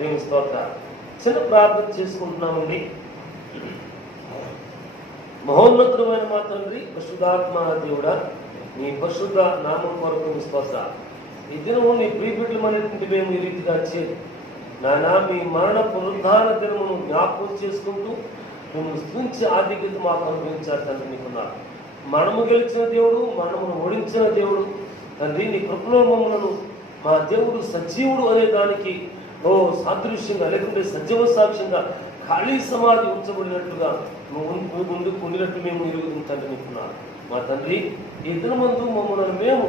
దేవుని స్తోత్రాలు. చిన్న ప్రార్థన చేసుకుంటున్నామండి. మహోన్నతమైన మా తండ్రి, పరిశుద్ధాత్మ దేవుడా, నీ పరిశుద్ధ నామం కొరకు నీ స్తోత్రాలు. ఈ దినము నీ ప్రియబిడ్డలమైనటువంటి మేము ఈ రీతిగా చేరి నాయన మీ మరణ పునరుద్ధాన దినమును జ్ఞాపకం చేసుకుంటూ మేము స్తుతించి ఆధిక్యత మాకు అనుభవించారు తండ్రి. నీకున్నారు మరణము గెలిచిన దేవుడు, మరణమును ఓడించిన దేవుడు తండ్రి. నీ కృపలో మమ్మలను మా దేవుడు సజీవుడు అనే దానికి సాదృశ్యంగా లేకుంటే సజీవ సాక్ష్యంగా ఖాళీ సమాధి ఉంచబడినట్లుగా నువ్వు ముందుకు ఉండినట్టు మేము ఎరుగుతుంది తండ్రి. నీకున్నారు మా తండ్రి. ఈ దినమందు మమ్మల్ని మేము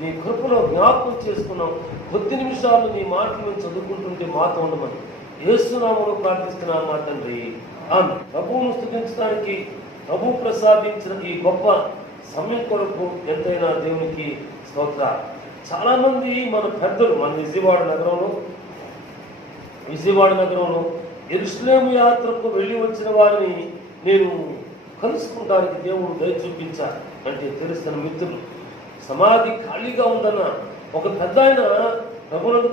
నీ కృపలో జ్ఞాపకం చేసుకున్నాం. కొద్ది నిమిషాలు నీ మాటలు మేము చదువుకుంటుంటే మాతో ఉండమని యేసునామములో ప్రార్థిస్తున్నాం మా తండ్రి. ఆమె ప్రభువును స్తుతించడానికి ప్రభు ప్రసాదించిన ఈ గొప్ప సమయం కొరకు ఎంతైనా దేవునికి స్తోత్రాలు. చాలా మంది మన పెద్దలు మన విజయవాడ నగరంలో యెరూషలేము యాత్రకు వెళ్ళి వచ్చిన వారిని నేను కలుసుకుంటానికి దేవుడు దయ చూపించారు. అంటే తెలుస్తున్న మిత్రులు సమాధి ఖాళీగా ఉందన్న ఒక పెద్ద ఆయన ప్రభునందు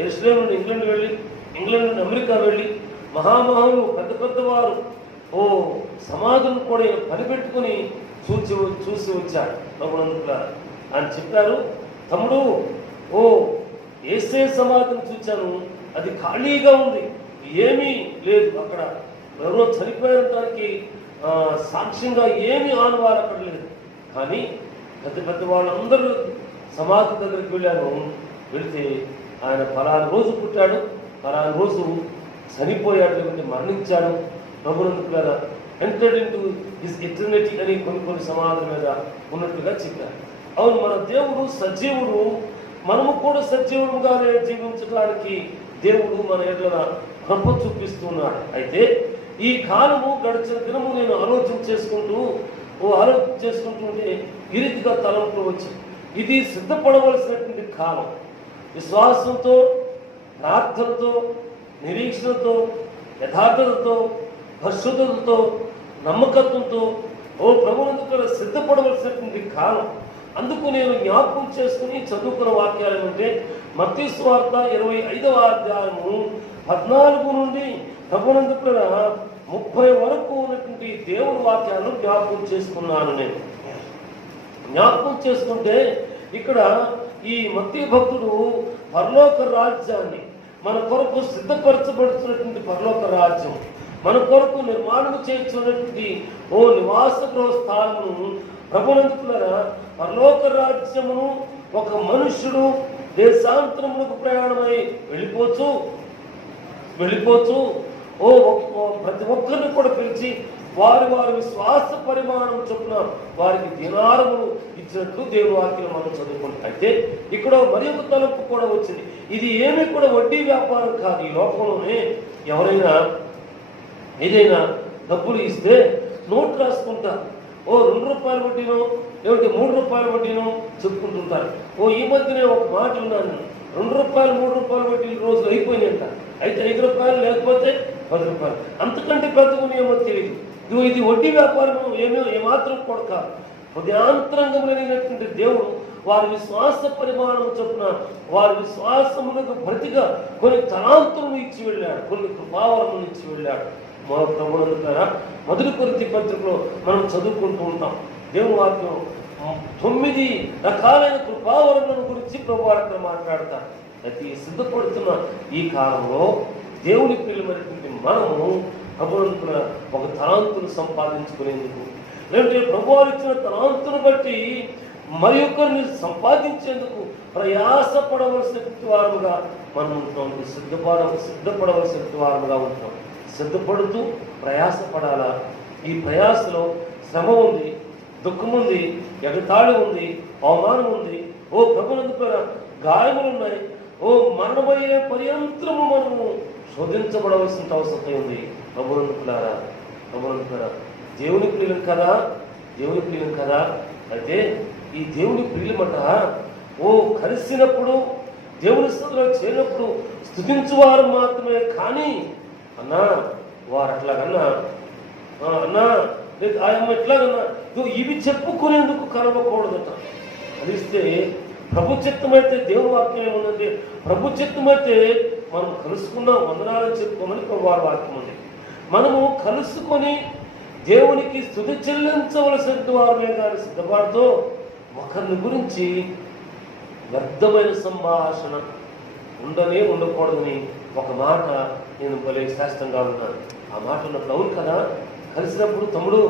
యెరూషలేము నుండి ఇంగ్లాండ్ నుండి అమెరికా వెళ్ళి మహామహులు పెద్ద వారు సమాధులను కూడా పనిపెట్టుకుని చూసి వచ్చాడు ప్రభునందు. ఆయన చెప్పారు, తమ్ముడు యేసే సమాధిని చూచాను, అది ఖాళీగా ఉంది, ఏమీ లేదు అక్కడ. ఎవరో చనిపోయడానికి సాక్ష్యంగా ఏమీ ఆనవారు అక్కడ లేదు. కానీ పెద్ద వాళ్ళందరూ సమాధి దగ్గరికి వెళితే ఆయన ఫలానా రోజు పుట్టాడు, ఫలానా రోజు చనిపోయాడు, లేకపోతే మరణించాడు. ప్రభునందుకులారా ఎంటర్డ్ ఇంటూ హిస్ ఎటర్నిటీ అని కొన్ని సమాధుల మీద ఉన్నట్లుగా చెప్పారు. అవును, మన దేవుడు సజీవుడు, మనము కూడా సజీవుడుగానే జీవించడానికి దేవుడు మన ఎడల కృప చూపిస్తున్నాడు. అయితే ఈ కాలము గడిచిన దినము నేను ఆలోచన చేసుకుంటుంటే ఈ రీతిగా తలంపులు వచ్చి ఇది సిద్ధపడవలసినటువంటి కాలం. విశ్వాసంతో, ప్రార్థనతో, నిరీక్షణతో, యథార్థతతో, పరిశుద్ధతతో, నమ్మకత్వంతో ప్రభువునందు సిద్ధపడవలసినటువంటి కాలం. అందుకు నేను జ్ఞాపకం చేసుకుని చదువుకున్న వాక్యాలు ఏమంటే మత్తయి సువార్త 25వ అధ్యాయము 14 నుండి ప్రభువునందు 30 వరకు ఉన్నటువంటి దేవుని వాక్యాలను జ్ఞాపకం చేసుకున్నాను. నేను జ్ఞాపకం చేసుకుంటే ఇక్కడ ఈ మత్తయి భక్తుడు పరలోక రాజ్యాన్ని మన కొరకు సిద్ధపరచబడుతున్నటువంటి పరలోక రాజ్యం, మన కొరకు నిర్మాణం చేస్తున్నటువంటి నివాస గృహ స్థానమును ప్రభువునందు పరలోక రాజ్యమును ఒక మనుష్యుడు దేశాంతరములకు ప్రయాణమై వెళ్ళిపోతూ ప్రతి ఒక్కరిని కూడా పిలిచి వారి విశ్వాస పరిమాణం చొప్పున వారికి దినారములు ఇచ్చినట్లు దేవుని వాక్యం మనం చదువుకుంటాం. అయితే ఇక్కడ మరి ఒక తలంపు కూడా వచ్చింది. ఇది ఏమీ కూడా వడ్డీ వ్యాపారం కాదు. ఈ లోకంలోనే ఎవరైనా ఏదైనా డబ్బులు ఇస్తే నోట్ రాసుకుంటారు. 2 రూపాయల వడ్డీనో లేదంటే 3 రూపాయల వడ్డీనో చెప్పుకుంటుంటారు. ఈ మధ్యనే ఒక మాట ఉన్నాను, 2 రూపాయలు 3 రూపాయల వడ్డీలు రోజులు అయిపోయినాయంట. అయితే 5 రూపాయలు లేకపోతే 10 రూపాయలు, అంతకంటే పెద్దగా ఏమో తెలియదు. ఇది వడ్డీ వ్యాపారం ఏమాత్రం కూడా కాదు. హృదయాంతరంగమైనటువంటి దేవుడు వారి విశ్వాస పరిమాణం చొప్పున వారి విశ్వాసములకు ప్రతిగా కొన్ని తలాంతులను ఇచ్చి వెళ్ళాడు, కొన్ని కృపావరములను ఇచ్చి వెళ్ళాడు. మా ప్రభువునందు మొదటి కొరింథీ పత్రికలో మనం చదువుకుంటూ ఉంటాం. దేవుని వాక్యం 9 రకాలైన కృపావరములను గురించి ప్రభువు అక్కడ మాట్లాడతారు. అయితే సిద్ధపడుతున్న ఈ కాలంలో దేవుని పిల్లమైనటువంటి మనము ప్రభువునందు ఒక తలాంతును సంపాదించుకునేందుకు, లేదంటే ప్రభువు ఇచ్చిన తలాంతును బట్టి మరి ఒక్కరిని సంపాదించేందుకు ప్రయాసపడవలసిన వారుగా మనం ఉంటాం. సిద్ధపడవలసిన వారుగా ఉంటాం. సిద్ధపడుతూ ప్రయాసపడాలా. ఈ ప్రయాసలో శ్రమ ఉంది, దుఃఖం ఉంది, ఎగతాళి ఉంది, అవమానం ఉంది, ప్రభువునందు గాయములు ఉన్నాయి, మరణమయ్యే పర్యంతరము మనము శోధించబడవలసిన అవసరం ఉంది. ప్రభువునందు దేవుని ప్రియులం కదా. అయితే ఈ దేవుని ప్రియులమట కలిసినప్పుడు దేవుని స్థితిలో చేరినప్పుడు స్తుతించువారు మాత్రమే. కానీ అన్నా వారు అట్లాగన్నా అన్నా లేదు ఆయమ్మ ఎట్లాగన్నా ఇవి చెప్పుకునేందుకు కలవకూడదట. కలిస్తే ప్రభు చిత్తమైతే దేవుని వాక్యం ఏముందంటే ప్రభు చిత్తమైతే మనం కలుసుకున్నాం, వందనాలు చెప్పుకోమని వారి వాక్యం ఉంది. మనము కలుసుకొని దేవునికి స్తుతి చెల్లించవలసిన వారమే కానీ సిద్ధపడుతూ ఒకరిని గురించి వ్యర్థమైన సంభాషణ ఉండకూడదని ఒక మాట నేను భలే శాస్త్రంగా ఉన్నాను. ఆ మాట ఉన్నప్పుడు అవును కదా, కలిసినప్పుడు తమ్ముడు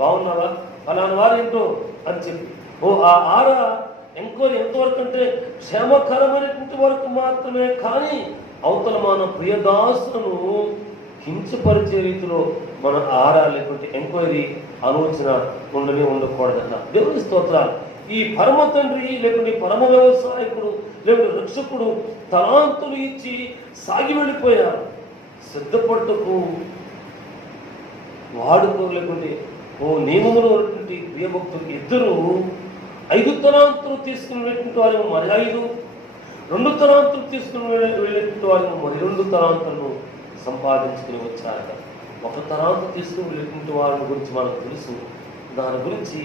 బాగున్నావా, ఫలానా వారు ఏంటో అని చెప్పి ఆ ఆరా ఎంక్వైరీ ఎంతవరకు అంటే క్షేమకరమైనటువంటి వరకు మాత్రమే, కానీ అవతల మన ప్రియదాసులను కించపరిచే రీతిలో మన ఆరా లేకుంటే ఎంక్వైరీ ఆలోచన ఉండకూడదన్న దేవుని స్తోత్రాలు. ఈ పరమ తండ్రి లేకుంటే పరమ వ్యవసాయకుడు లేకుంటే రక్షకుడు తలాంతులు ఇచ్చి సాగి వెళ్ళిపోయారు. సిద్ధపడటకు వాడుకోలేకుంటే నియమములో ఉన్నటువంటి ప్రియభక్తులు ఇద్దరు 5 తలాంతులు తీసుకుని వెళ్ళినటువంటి వారు మరి 5, 2 తలాంతులు తీసుకుని వెళ్ళినటువంటి వారు మరి 2 తలాంతులను సంపాదించుకుని వచ్చారట. 1 తలాంతు తీసుకుని వెళ్ళినటువంటి వారి గురించి మనకు తెలుసు. దాని గురించి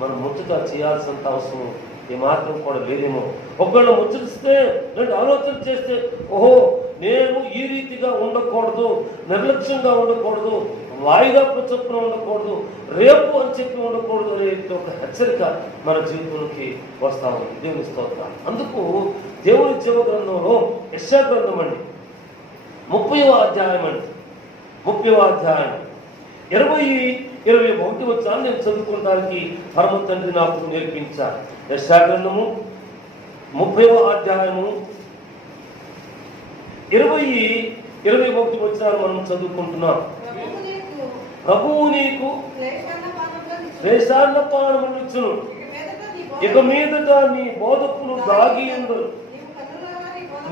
మనం ముచ్చట చేయాల్సినంత అవసరం ఏమాత్రం కూడా లేదేమో. ఒకవేళ ముచ్చటిస్తే లేదా ఆలోచన చేస్తే ఓహో నేను ఈ రీతిగా ఉండకూడదు, నిర్లక్ష్యంగా ఉండకూడదు, వాయిదా చొప్పున ఉండకూడదు, రేపు అని చెప్పి ఉండకూడదు అనే ఒక హెచ్చరిక మన జీవితంలోకి వస్తా ఉంది. దేవుని స్తోత్రం. అందుకు దేవుని జీవ గ్రంథంలో యెషయా గ్రంథం అండి 30వ అధ్యాయం అండి 30వ అధ్యాయం 20-21 వచ్చాను నేను చదువుకోవడానికి పరమ తండ్రి నాకు నేర్పించారు. యెషయా గ్రంథము 30వ అధ్యాయము 20-21 వచ్చారు మనం చదువుకుంటున్నాం. ప్రభువు నీకు శ్రేష్ఠాన్న పానమునిచ్చును, ఇక మీదట నీ బోధకులు దాగి ఉండు,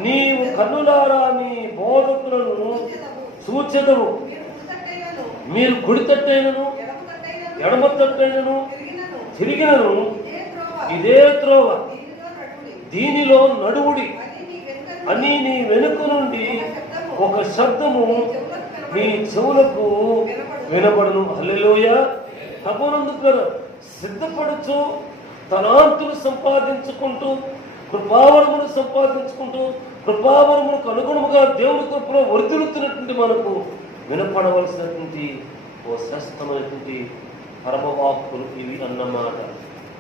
నీవు కన్నులారా నీ బోధకులను సూచెదవు. మీరు కుడి తట్టైనను ఎడమ తట్టైనను తిరిగినను ఇదే త్రోవ, దీనిలో నడువుడి అని నీ వెనుక నుండి ఒక శబ్దము నీ చెవులకు వినబడును. హల్లెలూయా. ప్రభువునందు సిద్ధపడుచు తలాంతులు సంపాదించుకుంటూ కృపావరమును సంపాదించుకుంటూ కృపావరములకు అనుగుణముగా దేవుని కృపలో వర్ధిల్లుతున్నటువంటి మనకు వినపడవలసినటువంటి ఓ శ్రేష్టమైనటువంటి పరమవాక్కులు ఇవి అన్నమాట.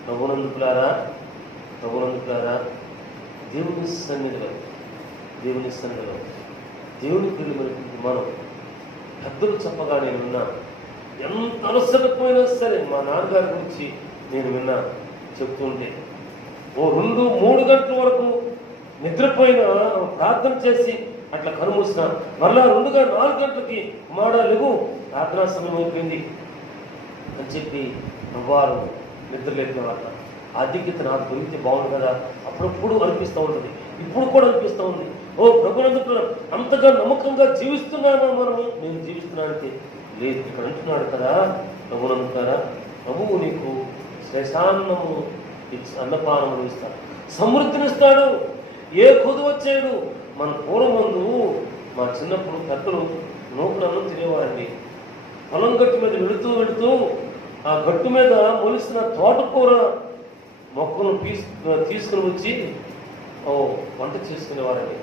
ప్రభువునందుకులారా దేవుని సన్నిధిలో దేవుని ప్రియమైనటువంటి మనం పెద్దలు చెప్పగా నేను విన్నా, ఎంత అలసటపోయినా సరే మా నాన్నగారి గురించి నేను విన్నా చెప్తుంటే ఓ 2-3 గంటల వరకు నిద్రపోయిన ప్రార్థన చేసి అట్లా కనుమూసిన మరలా 2-4 గంటలకి లేవు ప్రార్థనా సమయం అయిపోయింది అని చెప్పి వారు నిద్రలేపినవాట. ఆధిక్యత నాకు దొరికితే బాగుంది కదా అప్పుడప్పుడు అనిపిస్తూ ఉంటుంది, ఇప్పుడు కూడా అనిపిస్తూ ఉంది. ఓ ప్రభువునందు అంతగా నమ్మకంగా జీవిస్తున్నానా మనము? నేను జీవిస్తున్నానంటే లేదు. ఇక్కడ అంటున్నాడు కదా ప్రభువునందుతారా, ప్రభువు నీకు శ్రేషాన్నము అన్నపానములు ఇస్తాడు, సమృద్ధినిస్తాడు, ఏ కొదువ వచ్చాడు. మన పూర్వమందు మా చిన్నప్పుడు పెద్దలు నూకలను తినేవారండి. పొలం గట్టు మీద వెళుతూ ఆ గట్టు మీద మొలిసిన తోటకూర మొక్కను తీసుకుని వచ్చి వంట చేసుకునేవారండి.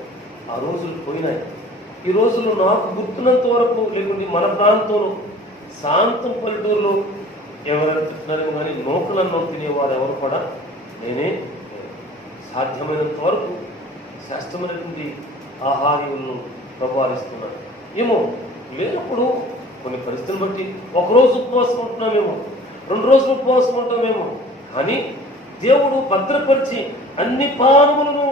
ఆ రోజులు పోయినాయి. ఈ రోజుల్లో నాకు గుర్తున్నంత వరకు లేకుంటే మన ప్రాంతంలో శాంతం పల్లెటూరులో ఎవరైనా తింటున్నారేమో కానీ నూకలన్నం తినేవారు ఎవరు కూడా నేనే. సాధ్యమైనంత వరకు శ్రేష్టమైనటువంటి ఆహార్యాలను ప్రభావిస్తున్నాను. ఏమో లేనప్పుడు కొన్ని పరిస్థితులు బట్టి 1 రోజు ఉపవాసం ఉంటున్నామేమో, 2 రోజులు ఉపవాసం ఉంటామేమో, కానీ దేవుడు భద్రపరిచి అన్ని పానములను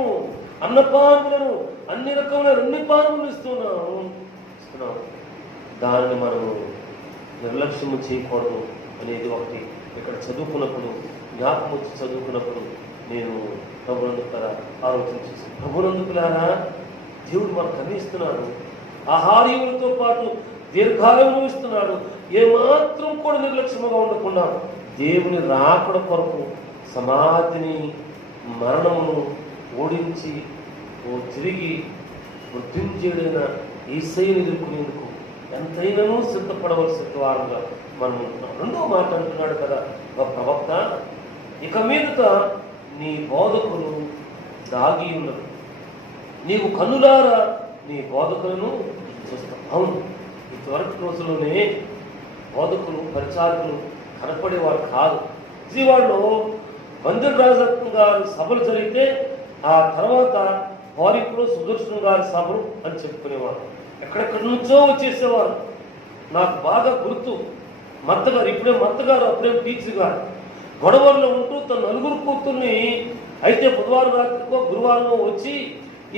అన్నపానములను అన్ని రకమైన 2 పానములు ఇస్తున్నాము. దానిని మనము నిర్లక్ష్యము చేయకూడదు అనేది ఒకటి ఇక్కడ చదువుకున్నప్పుడు జ్ఞాపకం వచ్చి చదువుకున్నప్పుడు నేను ప్రభునందుకులారా ఆలోచన చేశాను. ప్రభునందుకులారా దేవుడు మనకు అందిస్తున్నాడు, ఆహార్యములతో పాటు దీర్ఘాయువు ఇస్తున్నాడు. ఏమాత్రం కూడా నిర్లక్ష్యముగా ఉండకుండా దేవుని రాకడ కొరకు సమాధిని మరణమును ఓడించి తిరిగి మృత్యుంజయుడైన యేసయ్యను ఎదుర్కొనేందుకు ఎంతైనాను సిద్ధపడవలసిన వారుగా మనం ఉంటున్నాం. 2వ మాట అంటున్నాడు కదా ప్రవక్త, ఇక మీదట నీ బోధకులు దాగి ఉన్నది, నీవు కన్నులారా నీ బోధకులను చూస్తాం. అవును, ఈ త్వరటి రోజుల్లోనే బోధకులు పరిచారకులు కనపడేవారు కాదు. విజయవాడలో బందర్ రాజరత్నం గారు సభలు జరిగితే ఆ తర్వాత వారికులు సుదర్శన్ గారి సభలు అని చెప్పుకునేవారు. ఎక్కడెక్కడి నుంచో వచ్చేసేవారు. నాకు బాగా గుర్తు, మత్తగారు, ఇప్పుడే మత్తగారు, అప్పుడే టీచర్ గారు గొడవల్లో ఉంటూ తన నలుగురు కూతుర్ని అయితే బుధవారం రాత్రికో గురువారమో వచ్చి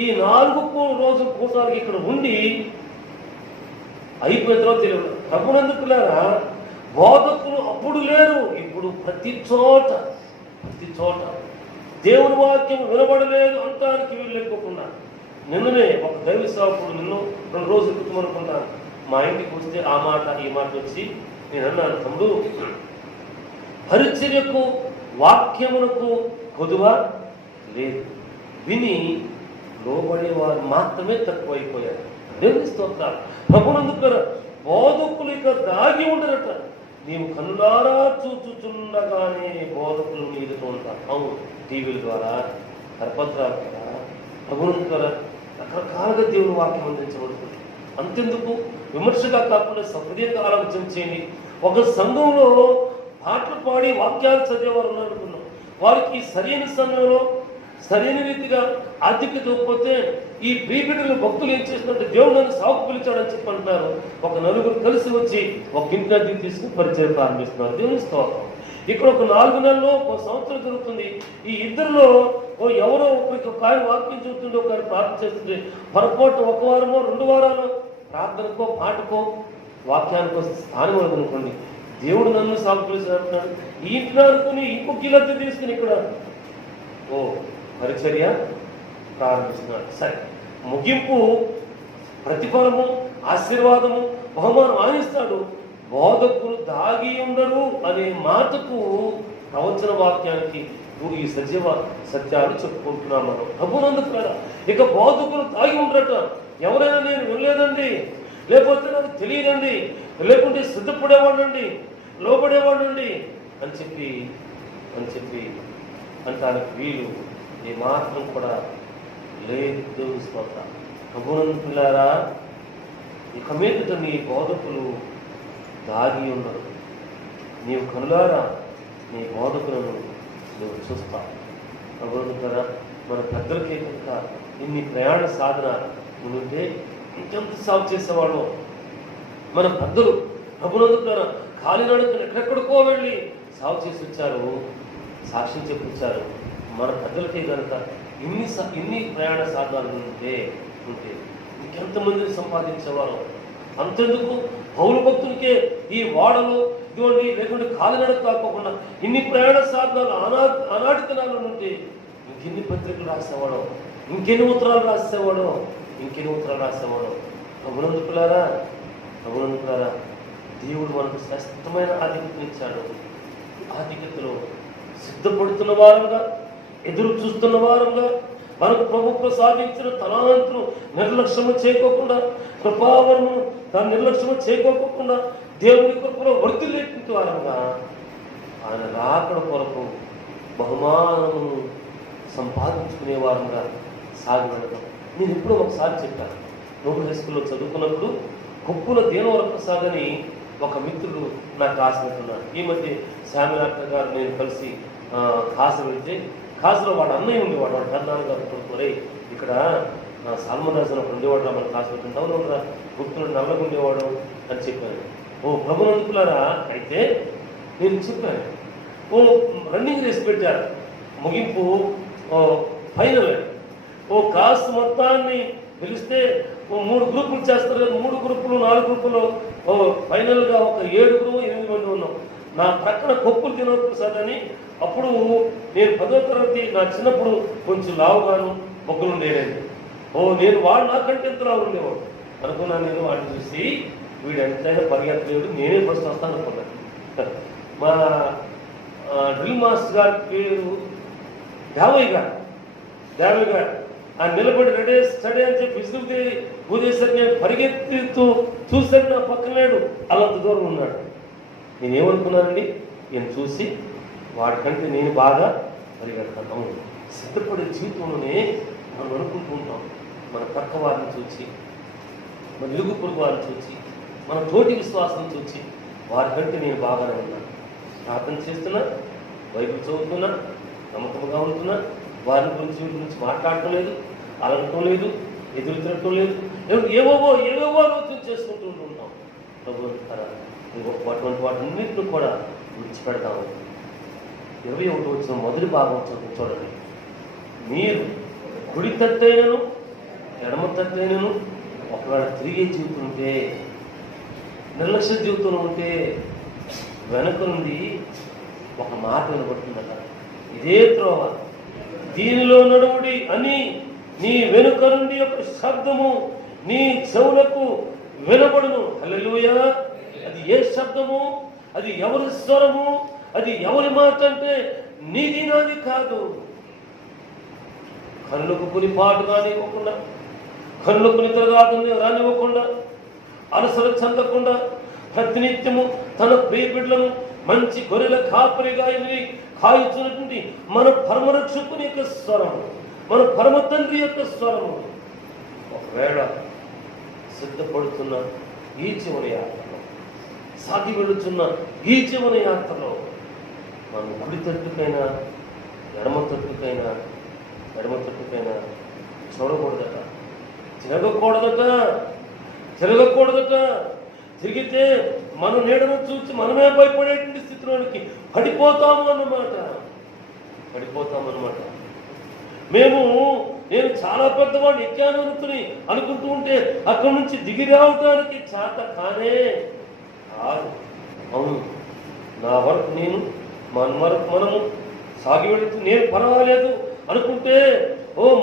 ఈ 4 రోజుల కూటాలకి ఇక్కడ ఉండి అయిపోయిన తర్వాత తెలియదు. ప్రభునందుకులారా, బోధకులు అప్పుడు లేరు, ఇప్పుడు ప్రతి చోట దేవుని వాక్యం వినబడలేదు అంటానికి వీళ్ళు లేకోకుండా. నిన్ననే ఒక దైవ సేవకుడు, నిన్ను 2 రోజుల క్రితం అనుకుంటాను, మా ఇంటికి వస్తే ఆ మాట ఈ మాట వచ్చి నేను అన్నాను, తమ్ముడు, పరిచర్యకు వాక్యమునకు కొదువ లేదు, విని లోబడేవారు మాత్రమే తక్కువైపోయారు. దేవుని స్తోత్రాలు. ప్రభునందుకు బోధకులు ఇక దాగి ఉండరట. నీవు కన్నులారా చూచుచుండగానే బోధకులు నీరుతూ ఉంటారు. అవును, టీవీల ద్వారా, కరపత్రాల ద్వారా, ప్రభునందుకు రకరకాలుగా దేవుని వాక్యం అందించబడుతుంది. అంతెందుకు, విమర్శగా కాకుండా సహృదయంగా ఆలోచన చేయండి. ఒక సంఘంలో పాటలు పాడి వాక్యాలు చదివేవారు ఉన్నారనుకున్నాం. వారికి సరైన సమయంలో సరైన రీతిగా ఆధిక్యత ఇవ్వకపోతే ఈ ప్రీబిడ్డలు భక్తులు ఏం చేసినట్టు దేవుడు నన్ను సాగు పిలిచాడని చెప్పి అంటారు. ఒక నలుగురు కలిసి వచ్చి ఒక ఇంటి అద్దెకి తీసుకుని పరిచయం ప్రారంభిస్తున్నారు. దేవుని స్తోత్రం. ఇక్కడ ఒక 4 నెలల్లో ఒక సంవత్సరం జరుగుతుంది. ఈ ఇద్దరిలో ఎవరో ఒకరికి ఒక ఆయన వాక్యం చెబుతుండే, ఒక ఆయన ప్రార్థన చేస్తుంటే పొరపాటు 1 వారమో 2 వారాలు ప్రార్థనకో పాటకో వాక్యానికో స్థానం అనుకోండి, దేవుడు నన్ను సాగు పిలిచాడు. ఈ ఇంటిని అనుకుని ఇంకొక ఇల్లద్దె తీసుకుని ఇక్కడ పరిచర్య ప్రారంభిస్తున్నాడు. సరే, ముగింపు ప్రతిఫలము, ఆశీర్వాదము, బహుమానం ఆనిస్తాడు. బోధకులు దాగి ఉండరు అనే మాటకు ప్రవచన వాక్యానికి ఈ సజీవ సత్యాలు చెప్పుకుంటున్నాం మనం. ప్రభునందుకు ఇక బోధకులు దాగి ఉండరట. ఎవరైనా నేను వెళ్ళలేదండి, లేకపోతే నాకు తెలియదండి, లేకుంటే సిద్ధపడేవాడండి, లోపడేవాడండి అని చెప్పి అంటానికి వీలు ఏమాత్రం కూడా లేదు. స్తోత్రం. ప్రభునందుకులారా, ఇక మీదట నీ బోధకులు దాగి ఉన్నారు. నీవు కనులారా నీ బోధకులను నువ్వు చూస్తావు. ప్రభునందుకులారా, మన పెద్దలకే కనుక ఇన్ని ప్రయాణ సాధన ఉంటే ఇంకెంత సాగు చేసేవాడు. మన పెద్దలు ప్రభునందుకులారా కాలినడకను ఎక్కడెక్కడికో వెళ్ళి సాగు చేసి వచ్చారు, సాక్ష్యం చెప్పించారు. మన పెద్దలకే కనుక ఇన్ని ప్రయాణ సాధనాలు ఉంటే ఇంకెంతమందిని సంపాదించేవారు. అంతెందుకు, పౌలు భక్తునికే ఈ వాడలు ఇదిగోండి లేకుంటే కాలినడక కాకుండా ఇన్ని ప్రయాణ సాధనాలు ఆనాటి దినాలు ఉంటే ఇంకెన్ని పత్రికలు రాసేవాడో, ఇంకెన్ని ఉత్తరాలు రాసేవాడో. ప్రభునందుకులారా, దేవుడు మనకు శ్రేష్టమైన ఆధిక్యతనిచ్చాడు. ఆధిక్యతలో సిద్ధపడుతున్న వారంగా, ఎదురు చూస్తున్న వారంగా, మనకు ప్రభుత్వం సాధించిన తలాంతులు నిర్లక్ష్యము చేయకోకుండా, కృపావరము దాన్ని నిర్లక్ష్యము చేయకోకుండా దేవుని కృపలో వర్ధిల్లేటువంటి వారంగా ఆయన రాకడ కొరకు బహుమానము సంపాదించుకునే వారంగా సాగి వెళ్ళడం. నేను ఎప్పుడో ఒకసారి చెప్పాను, నోబెల్ హై స్కూల్లో చదువుకున్నప్పుడు కొప్పుల దేవవర ప్రసాద్ అని ఒక మిత్రుడు నాకు రాసినట్టున్నాడు. ఈ మధ్య శామిలాక్టర్ గారు నేను కలిసి కాశ వెళ్తే, కాశలో వాడు అన్నయ్య ఉండేవాడు, వాడు కర్ణాటక గారు కొనుక్కోరే ఇక్కడ సల్మాన్ రాజు అప్పుడు ఉండేవాడు, మన కాశ పెట్టుకుంటావు రా గుర్తులు నల్లగా ఉండేవాడు అని చెప్పాను. ప్రభునందుకులారా, అయితే నేను చెప్పాను, రన్నింగ్ రేస్ పెట్టారు, ముగింపు ఫైనల్. క్లాస్ మొత్తాన్ని పిలిస్తే 3 గ్రూపులు చేస్తారు కదా, 3 గ్రూపులు 4 గ్రూపులు ఫైనల్గా ఒక 7-8 మంది ఉన్నాం. నా ప్రక్కన కొప్పులు తినప్రసాద్ అని, అప్పుడు నేను 10వ తరగతి, నా చిన్నప్పుడు కొంచెం లావుగాను బొగ్గులు ఉండేదండి. నేను వాడు నాకంటే ఎంత లావు ఉండేవాడు అనుకున్నాను. నేను వాడిని చూసి వీడు ఎంతైనా పరిగెత్తలేడు, నేనే ఫస్ట్ వస్తాను అనుకున్నాను. మా డ్రిల్ మాస్టర్ గారి పేరు దేవయ్య గారు. ఆ నిలబడి రెడీ స్టడీ అని చెప్పి విసుగుతే పూజేసరికి నేను పరిగెత్తుతూ చూసాను, నా పక్కన లేడు, అలంత దూరం ఉన్నాడు. నేనేమనుకున్నానండి, ఈయన చూసి వాడికంటే నేను బాగా పరిగెడతాను. సిద్ధపడే జీవితంలోనే మనం అనుకుంటూ ఉంటాం, మన పక్క వారిని చూచి, మన ఇరుగు పొరుగు వారిని చూచి, మన తోటి విశ్వాసం చూచి వారికంటే నేను బాగానే ఉన్నాను, ప్రార్థన చేస్తున్నా, బైబిల్ చదువుతున్నా, నమ్మకంగా ఉంటున్నా, వారి గురించి వీటి గురించి మాట్లాడటం లేదు, అలగటం లేదు, ఎదురు తిరగటం లేదు, ఏవేవో ఆలోచన చేసుకుంటూ ఉంటాం. ప్రభు అటువంటి వాటన్నింటిని కూడా విడిచిపెడతాము. 21 వచ్చిన మొదటి భాగం చూడండి. మీరు కుడి తట్టైనను ఎడమ తట్టైనను ఒకవేళ తిరిగే జీవితం ఉంటే, నిర్లక్ష్య జీవితంలో ఉంటే వెనక నుండి ఒక మాట వినబడుతుందట, ఇదే త్రోవ, దీనిలో నడువుడి అని నీ వెనుక నుండి ఒక శబ్దము నీ చెవులకు వినబడును. హల్లెలూయా! అది ఏ శబ్దము? అది ఎవరి స్వరము? అది ఎవరి మాట అంటే నీది నాది కాదు. కళ్ళకు పులిపాటు రానివ్వకుండా, కళ్ళకు నిద్ర రానివ్వకుండా, అలసలు చెందకుండా ప్రతినిత్యము తన ప్రియ బిడ్డలను మంచి గొర్రెల కాపరిగా కాయుచున్నటువంటి మన పరమరక్షకుని యొక్క స్వరము, మన పరమ తండ్రి యొక్క స్వరము ఒకవేళ సిద్ధపడుతున్న ఈ చివరి యాత్రలో, సాగి వెళుతున్న ఈ చివరి యాత్రలో మనం కుడి తట్టుకైనా ఎడమ తట్టుకైనా చూడకూడదట, తిరగకూడదట. తిరిగితే మన నీడను చూసి మనమే భయపడేటువంటి స్థితిలోనికి పడిపోతాము అన్నమాట. నేను చాలా పెద్దవాడిని ఎక్కాను అనుకుంటూ ఉంటే అక్కడి నుంచి దిగి రావటానికి చేత కానే కాదు. అవును, నా వరకు నేను, మన వరకు మనము సాగి వెళుతూ నేను పర్వాలేదు అనుకుంటే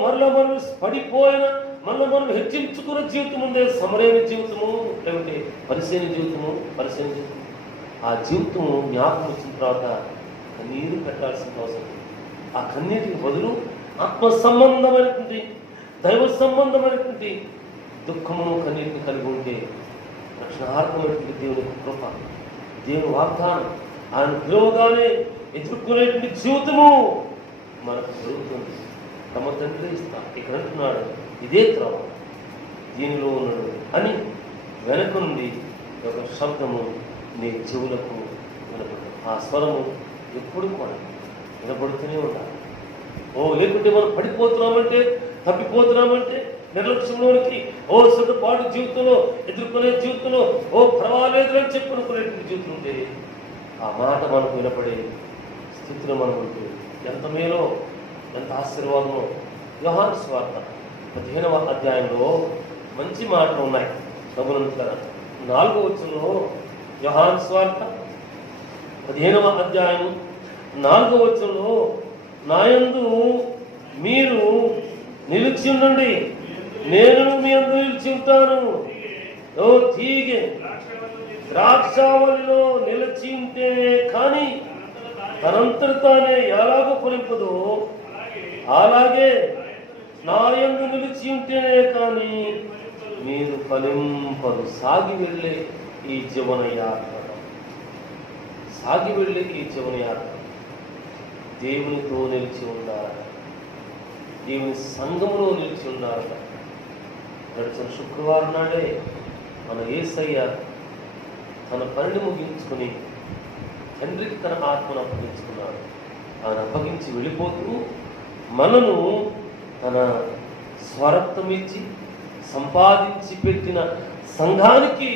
మరలా మనం పడిపోయిన మనం హెచ్చించుకున్న జీవితం ఉండే సమరైన జీవితము, లేకపోతే పరిశీలన జీవితము. ఆ జీవితము జ్ఞాపకం వచ్చిన తర్వాత కన్నీరు పెట్టాల్సిన అవసరం. ఆ కన్నీటికి బదులు ఆత్మ సంబంధమైనటువంటి, దైవ సంబంధమైనటువంటి దుఃఖమును కన్నీటిని కలిగి ఉంటే రక్షణార్థమైనటువంటి దేవుని కృప, దేవుని వాగ్దానం, ఆయన పిలువగానే ఎదుర్కొనేటువంటి జీవితము మనకు జరుగుతుంది. తమ తండ్రి ఇస్తా ఇక్కడ అంటున్నాడు, ఇదే త్రోవ, దీనిలో ఉన్నాడు అని వెనక నుండి ఒక శబ్దము నీ చెవులకు వినపడు. ఆ స్వరము ఎప్పుడు కూడా వినపడుతూనే ఉండాలి. లేకుంటే మనం పడిపోతున్నామంటే, తప్పిపోతున్నామంటే, నిర్లక్ష్యంలోనికి సొంతపాటు జీవితంలో, ఎదుర్కొనే జీవితంలో పర్వాలేదు అని చెప్పుకునేటువంటి జీవితం ఉంటే ఆ మాట మనకు వినపడే స్థితిలో మనం ఉంటే ఎంత మేలో, ఎంత ఆశీర్వాదమో. యోహాను సువార్త 15వ అధ్యాయంలో మంచి మాటలు ఉన్నాయి. గమనించారా? 4వ వచనంలో యోహాను సువార్త 15వ అధ్యాయం 4వ వచనంలో, నాయందు మీరు నిలిచి ఉండండి, నేను మీ అందు నిలిచి ఉంటాను. తీగె ద్రాక్షావళిలో నిలిచి ఉంటే కానీ తనంతట తానే ఎలాగో ఫలింపదో, అలాగే నా యందు నిలిచి ఉంటేనే కానీ మీరు ఫలింపరు. సాగి వెళ్ళే ఈ జీవన యాత్ర, దేవునితో నిలిచి ఉండాలట, దేవుని సంఘములో నిలిచి ఉండాలట. గడిచిన శుక్రవారం నాడే మన యేసయ్య తన పనిని ముగించుకుని తండ్రికి తన ఆత్మను అప్పగించుకున్నాడు. ఆయన అప్పగించి వెళ్ళిపోతూ మనను తన స్వరత్వం ఇచ్చి సంపాదించి పెట్టిన సంఘానికి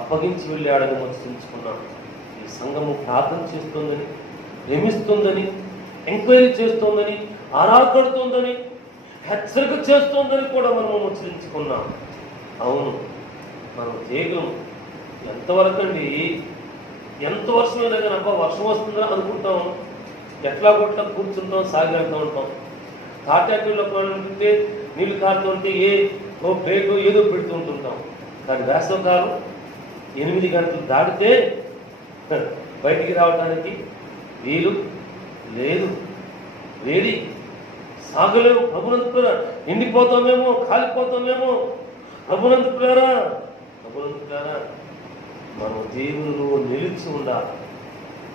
అప్పగించి వెళ్ళాడని మర్చించుకున్నాడు. ఈ సంఘము ప్రార్థన చేస్తుందని, ప్రేమిస్తుందని, ఎంక్వైరీ చేస్తోందని, ఆరాధడుతోందని, హెచ్చరిక చేస్తోందని కూడా మనము ముచ్చరించుకున్నాం. అవును, మనం తీగం ఎంతవరకు అండి, ఎంత వర్షం అయినా కానీ అబ్బా వర్షం వస్తుందని అనుకుంటాం, ఎట్లా కొట్లా కూర్చుంటాం, సాగిలాడుతూ ఉంటాం. తాటాకుల్లో ఉంటే నీళ్లు కారుతుంటే బ్రేక్ ఏదో పెడుతూ ఉంటుంటాం. కానీ వేసవకాలం 8 గంటలు దాటితే బయటికి రావడానికి వీలు లేదు, వేడి, సాగలేము. ప్రభునందు ఎండిపోతామేమో, కాలిపోతామేమో. ప్రభునందు ప్రేరా మనం దేవునిలో నిలిచి ఉండాలి.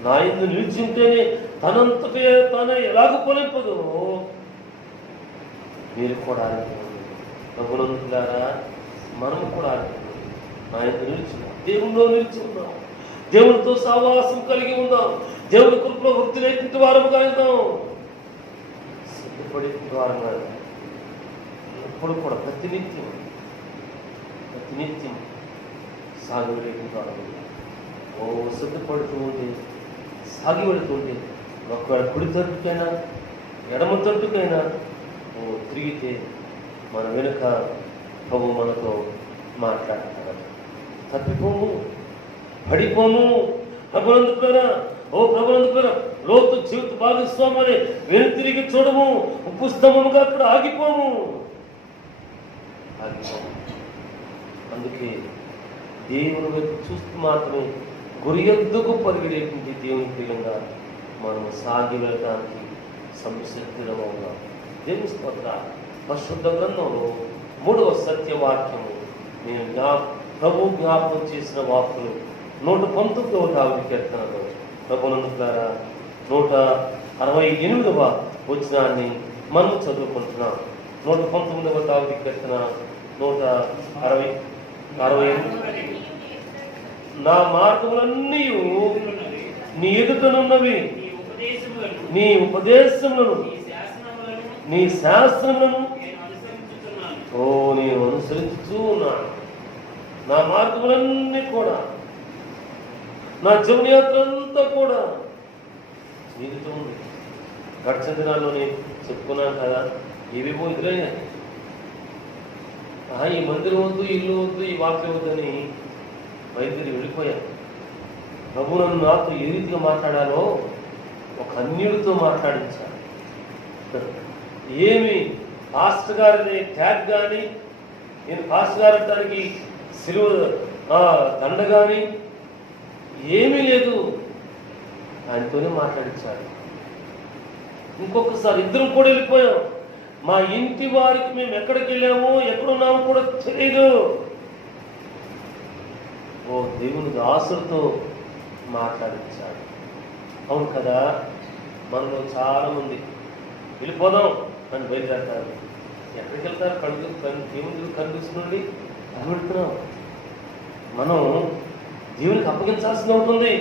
నా యందు నిలిచి ఉంటేనే తనంతటే తానే ఎలాగ ఫలింపదో మీరు కూడా ప్రభునందులారా మనము కూడా ఆయన నిలిచున్నాం, దేవుల్లో నిలిచి ఉన్నాం, దేవునితో సహవాసం కలిగి ఉన్నాం, దేవుని కృపలో వృత్తిలేటి వారముగా ఉన్నాం, సిద్ధపడే వారంగా ఎప్పుడు కూడా ప్రతినిత్యం సాగిపడే వారం. ఓ సిద్ధపడుతూ ఉంటే, సాగి పెడుతుంటే, ఒకవేళ కుడి తట్టుకైనా ఎడమ తట్టుకైనా ఓ తిరిగితే మన వెనుక ప్రభు మనతో మాట్లాడతాడు. తప్పిపోము, పడిపోము. ప్రభునందుకురా, ఓ ప్రభునందుకురా, లోతు జీవిత భాగస్వామి వెనుతిరిగి చూడము, ఉప్పు స్తంభముగా అక్కడ ఆగిపోము. అందుకే దేవుని వైపు చూస్తూ మాత్రమే గురి ఎద్దుకు పరిగెడేటువంటి దేవుని ప్రియంగా మనం సాగి వెళ్ళడానికి సంసిద్ధమవుతాం. దేవుని స్తోత్ర. పరిశుద్ధ గ్రంథంలో 3వ సత్యవాక్యము నేను ప్రభు జ్ఞాపకం చేసిన వాక్కులు 119వ కీర్తనలో ప్రభునందులారా 168వ వచనాన్ని మనం చదువుకుంటున్నాం. 119వ కీర్తన 168. నా మార్గములన్నీ నీ ఎదుటనున్నవి, నీ ఉపదేశములను నీ శాస్త్రములను నేను అనుసరించుతూ ఉన్నాను. నా మార్గములన్నీ కూడా, నా జీవనయాత్ర అంతా కూడా నీతో ఉంది. గడిచిన దినాల్లోనే చెప్పుకున్నాను కదా, ఏవేవో ఎదురైనాయి. ఈ మందిరం వద్దు, ఇల్లు వద్దు, ఈ వాక్యం వద్దని బయలుదేరి వెళ్ళిపోయాను. ప్రభు నన్ను నాతో ఏ రీతిగా మాట్లాడాలో ఒక అన్యుడితో మాట్లాడించాను. ఏమి పాస్టర్ గారిని ట్యాగ్ కానీ, నేను పాస్టర్ గారు అంటానికి సిలువ దండ కానీ ఏమీ లేదు, ఆయనతోనే మాట్లాడించాడు. ఇంకొకసారి ఇద్దరం కూడా వెళ్ళిపోయాం. మా ఇంటి వారికి మేము ఎక్కడికి వెళ్ళామో ఎక్కడున్నామో కూడా తెలియదు. ఓ దేవుని దాసులతో మాట్లాడించాడు. అవును కదా, మనలో చాలా మంది వెళ్ళిపోదాం అని బయలుదేరతారు. ఎక్కడికి వెళ్తారు? దేవుని కనిపిస్తుండి అని వెళ్తున్నాం. మనం దేవునికి అప్పగించాల్సి ఉంటుంది.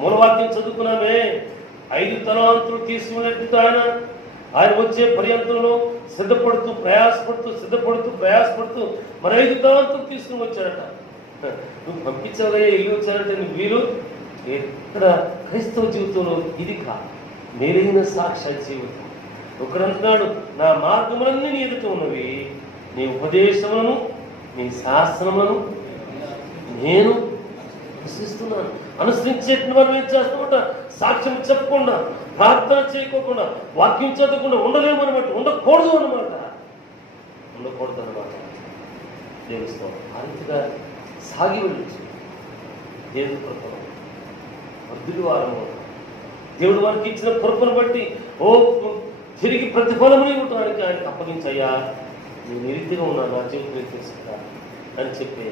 మూలవాక్యం చదువుకున్నామే, 5 తలాంతులు తీసుకున్నట్టు ఆయన వచ్చే పర్యంతంలో సిద్ధపడుతూ ప్రయాసపడుతూ మరి 5 తలాంతులు తీసుకుని వచ్చాడట. నువ్వు పంపించాలే, ఇల్లు వచ్చారంటే నువ్వు వీలు. ఇక్కడ క్రైస్తవ జీవితంలో ఇది మేలైన సాక్షాత్ జీవితం. ఒకడంటున్నాడు, నా మార్గములన్నీ నీ ఎదుట ఉన్నవి, నీ ఉపదేశములను నీ శాస్త్రములను నేను అనుసరిస్తున్నాను. అనుసరించేటువంటి మనం ఏం చేస్తామంట? సాక్ష్యం చెప్పకుండా, ప్రార్థన చేయకోకుండా, వాక్యం చదవకుండా ఉండలేము అనమాట, ఉండకూడదు అనమాట. దేవుస్తాం అంతగా సాగి వెళ్ళచ్చు. దేవుడి కృపను వద్దులు వారము దేవుడు వారికి ఇచ్చిన కృపను బట్టి తిరిగి ప్రతిఫలముని ఇవ్వడానికి ఆయనకు అప్పగించయ్యా, నేను నిరీతిగా ఉన్నాను, నా జీవితం తీసుకుంటా అని చెప్పి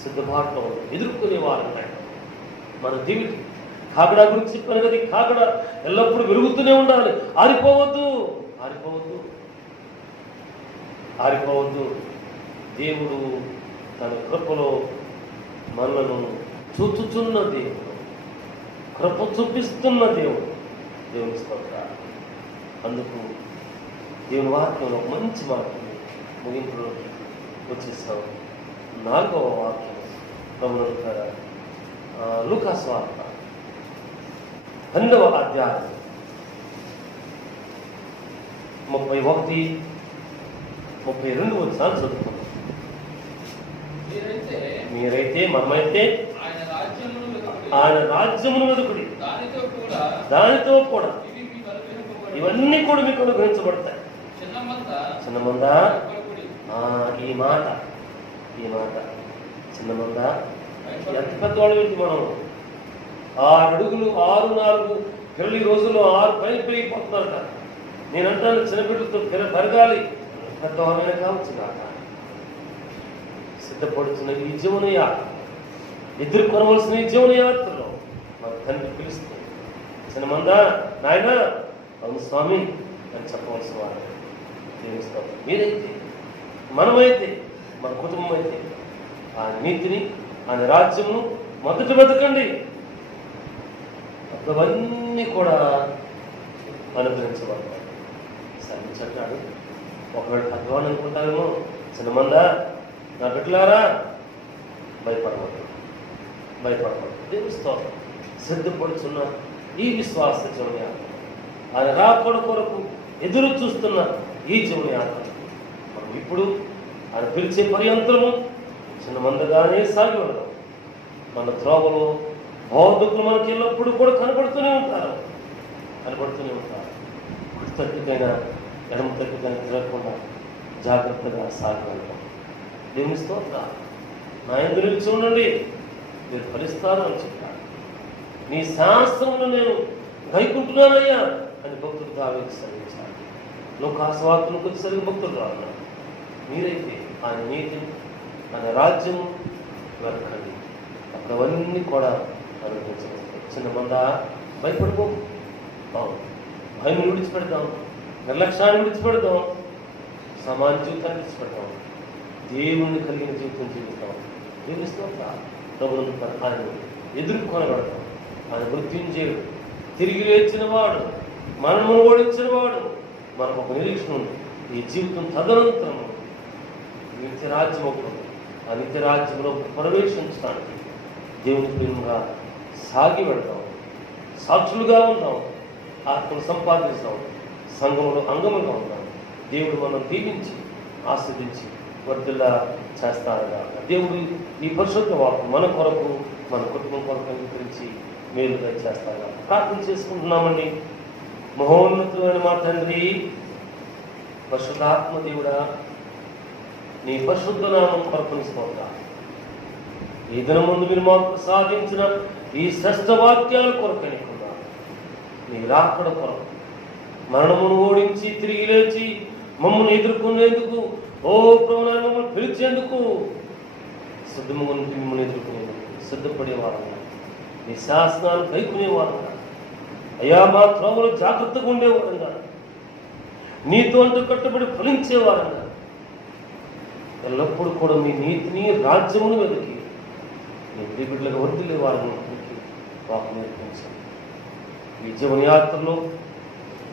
సిద్ధపాటులో ఎదుర్కొనేవారు. మన జీవితం కాకడా గురించి చెప్పాను కదా, కాకడ ఎల్లప్పుడూ వెలుగుతూనే ఉండాలి, ఆరిపోవద్దు. దేవుడు తన కృపలో మనలను చూచుచున్న దేవుడు, కృప చూపిస్తున్న దేవుడు. దేవుని స్తోత్రం. అందుకు దేవుని వాక్యంలో ఒక మంచి వాక్యం ముగింపులో వచ్చేసాం. 4వ వాక్యం ప్రభునందులారా, లూకాసు వార్త 12వ అధ్యాయం 31, 32 వచనాలు చదువుకున్నాం. మీరైతే మనమైతే ఆయన రాజ్యమును వెతుకుడి, దానితో కూడా ఇవన్నీ కూడా మీకు అనుగ్రహించబడతాయి. చిన్న మంద, ఈ మాట చిన్న మంద ఎంత పెద్దవాళ్ళు ఏంటి? మనం 6 అడుగులు 6-4 పిల్లలు ఈ రోజుల్లో 6 పైన పెరిగిపోతున్నారట. నేనంటాను, చిన్నపిల్లలతో పెరగాలి, పెద్దవాళ్ళైనా కావచ్చు కాక. సిద్ధపడుతున్న ఈ జీవన యాత్ర, ఎదుర్కొనవలసిన ఈ జీవన యాత్రలో మన తండ్రి పిలుస్తుంది. చిన్న మంద, నాయన అవును స్వామి అని చెప్పవలసిన వారు. జీవిస్తాం. మీరైతే, మనమైతే, మన కుటుంబం అయితే ఆ నీతిని, ఆయన రాజ్యమును మొదట బతకండి, అవన్నీ కూడా అనుగ్రహించబడతాయి. సరించన్నాడు. ఒకవేళ భగవాన్ అనుకుంటారేమో, చిన్నమందా నా బిడ్డలారా భయపడవద్దు, దేవుని స్తోత్రం. సిద్ధపడుతున్న ఈ విశ్వాస జీవనయాత్ర, ఆయన రాకడ కొరకు ఎదురు చూస్తున్న ఈ జీవనయాత్ర మనం ఇప్పుడు ఆయన పిలిచే పర్యంతరము చిన్నమందగానే సాగి వెళ్దాం. మన త్రోవలో బోధకులు మనకి ఎల్లప్పుడూ కూడా కనబడుతూనే ఉంటారు. కుడి తగ్గికైనా ఎడమ తగ్గికైనా తిరగకుండా జాగ్రత్తగా సాగి వెళ్దాం. దేవుని స్తోత్రం. నా యందు నిలిచి ఉండండి, మీరు ఫలిస్తారు అని చెప్పాడు. నీ శాస్త్రమును నేను గైకుంటున్నానయ్యా అని భక్తుడు దావీదు సెలవించాడు. లోకాసువార్తను కొద్దిసరిగా భక్తుడు రాన్నాడు. మీరైతే ఆయన నీతిని, ఆయన రాజ్యము వెతకండి, అప్పుడు అవన్నీ కూడా అనుభవించగలుగుతాయి. చిన్న మంద భయపడిపో, భయం విడిచిపెడతాం, నిర్లక్ష్యాన్ని విడిచిపెడతాం, సమాజ జీవితాన్ని విడిచిపెడతాం, దేవుణ్ణి కలిగిన జీవితం జీవిస్తాం. జీవిస్తాం ప్రభుత్వం ఆయన ఎదుర్కొనబడతాం. ఆయన మృత్యుంజయుడు, తిరిగి లేచిన వాడు, మనము ఓడించిన వాడు. మనకు ఒక నిరీక్షణ ఉంది. ఈ జీవితం తదనంతరం నిత్య రాజ్యం అవుతుంది. ఆ నిత్య రాజ్యంలో ప్రవేశించడానికి దేవుని ప్రేమగా సాగి వెళ్తాం, సాక్షులుగా ఉంటాం, ఆత్మను సంపాదిస్తాం, సంఘంలో అంగముగా ఉంటాం. దేవుడు మనం దీవించి ఆస్వాదించి వర్ధిల్లా చేస్తారుగా. దేవుడు ఈ పరిశుద్ధ వాక్యం మన కొరకు, మన కుటుంబం కొరకు అంగీకరించి మేలుగా చేస్తారుగా. ప్రార్థన చేసుకుంటున్నామండి. మహోన్నతమైన మా తండ్రి, పరిశుద్ధాత్మ దేవుడా, నీ పరిశుద్ధ నామం కొరకు స్తోత్రాలు. ఈ దినం ముందు మీరు మాకు ప్రసాదించిన ఈ శ్రేష్ఠ వాక్యాల కొరకు అనుకున్నాను. నీ రాకడ కొరకు, మరణమును ఓడించి తిరిగి లేచి మమ్మల్ని ఎదుర్కొనేందుకు, ఓ ప్రభువా మమ్మల్ని పిలిచేందుకు సిద్ధముగా మిమ్మల్ని ఎదుర్కొనేందుకు సిద్ధపడేవారు, నీ శాసనాలు కైకునేవారు. అయ్యా, మా త్రోవలు జాగ్రత్తగా ఉండేవారంగా, నీతో అంటూ కట్టుబడి ఫలించేవారంగా, ఎల్లప్పుడూ కూడా మీ నీతిని, రాజ్యమును వెతికి నీ బిడ్డలకు వర్ధిల్లే వారిని వాకు నేర్పించండి. ఈ జీవనయాత్రలో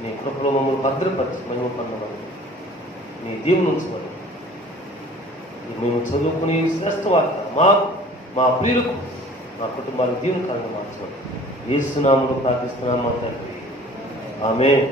నీ కృపలో మమ్మల్ని భద్రపరిచి మహిమ పొందమని, నీ దీవుని ఉంచమని, మేము చదువుకుని శ్రేష్ఠ వార్త మా ప్రియులకు, మా కుటుంబాలకు దీవుని కారణంగా మార్చమని యేసు నామములో ప్రార్థిస్తున్నాము తండ్రి. ఆమేన్.